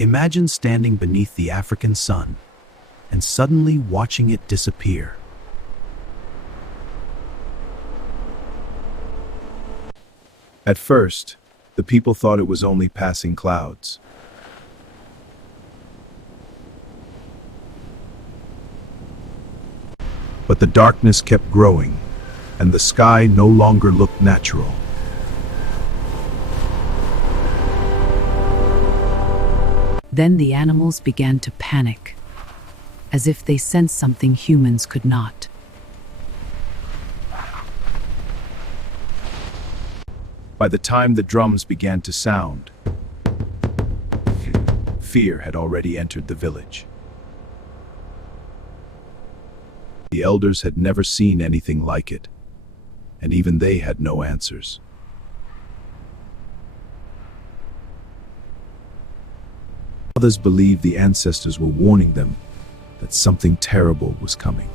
Imagine standing beneath the African sun and suddenly watching it disappear. At first, the people thought it was only passing clouds. But the darkness kept growing, and the sky no longer looked natural. Then the animals began to panic, as if they sensed something humans could not. By the time the drums began to sound, fear had already entered the village. The elders had never seen anything like it, and even they had no answers. Others believed the ancestors were warning them that something terrible was coming.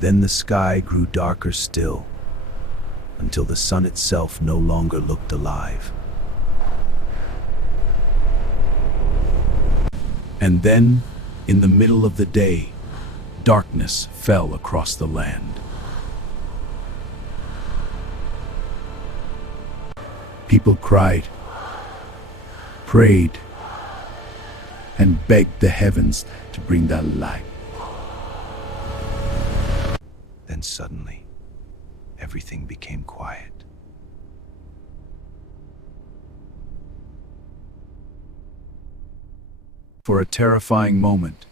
Then the sky grew darker still, until the sun itself no longer looked alive. And then, in the middle of the day, darkness fell across the land. People cried, prayed, and begged the heavens to bring that light. Then suddenly, everything became quiet. For a terrifying moment,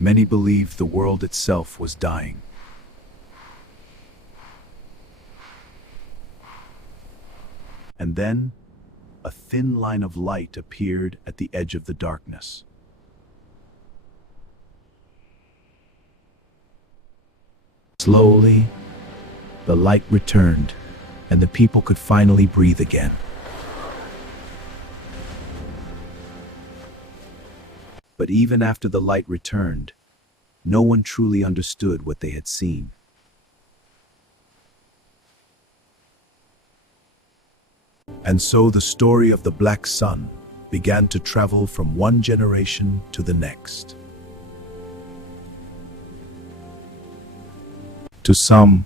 many believed the world itself was dying. And then, a thin line of light appeared at the edge of the darkness. Slowly, the light returned, and the people could finally breathe again. But even after the light returned, no one truly understood what they had seen. And so the story of the Black Sun began to travel from one generation to the next. To some,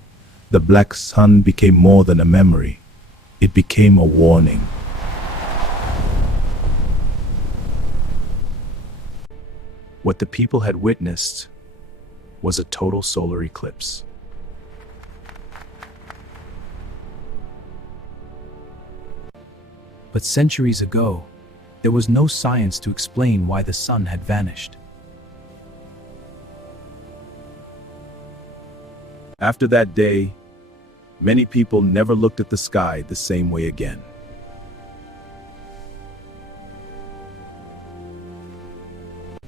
the Black Sun became more than a memory. It became a warning. What the people had witnessed was a total solar eclipse. But centuries ago, there was no science to explain why the sun had vanished. After that day, many people never looked at the sky the same way again.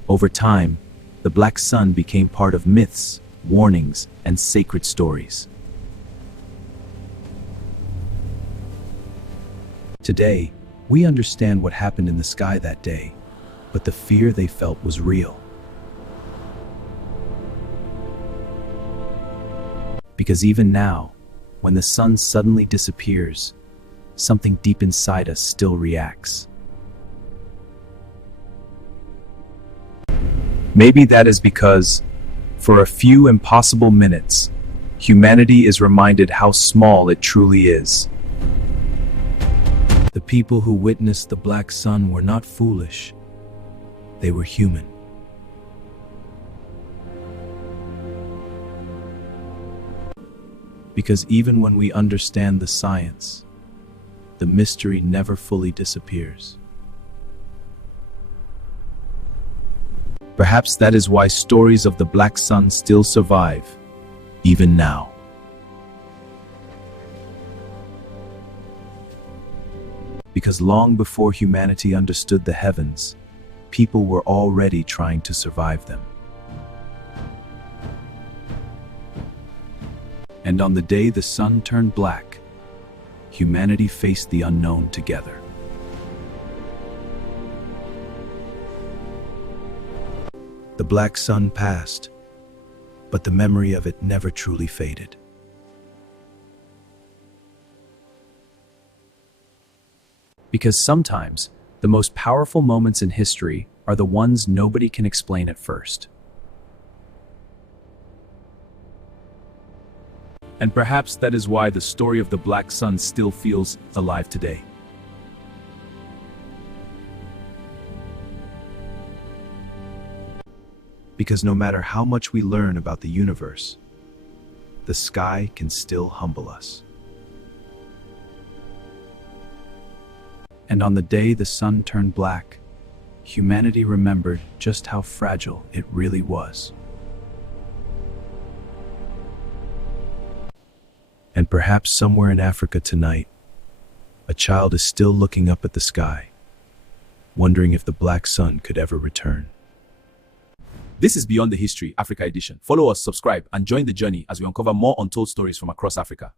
Over time, the Black Sun became part of myths, warnings, and sacred stories. Today, we understand what happened in the sky that day, but the fear they felt was real. Because even now, when the sun suddenly disappears, something deep inside us still reacts. Maybe that is because, for a few impossible minutes, humanity is reminded how small it truly is. The people who witnessed the Black Sun were not foolish. They were human. Because even when we understand the science, the mystery never fully disappears. Perhaps that is why stories of the Black Sun still survive, even now. Because long before humanity understood the heavens, people were already trying to survive them. And on the day the sun turned black, humanity faced the unknown together. The Black Sun passed, but the memory of it never truly faded. Because sometimes, the most powerful moments in history are the ones nobody can explain at first. And perhaps that is why the story of the Black Sun still feels alive today. Because no matter how much we learn about the universe, the sky can still humble us. And on the day the sun turned black, humanity remembered just how fragile it really was. And perhaps somewhere in Africa tonight, a child is still looking up at the sky, wondering if the black sun could ever return. This is Beyond the History, Africa Edition. Follow us, subscribe, and join the journey as we uncover more untold stories from across Africa.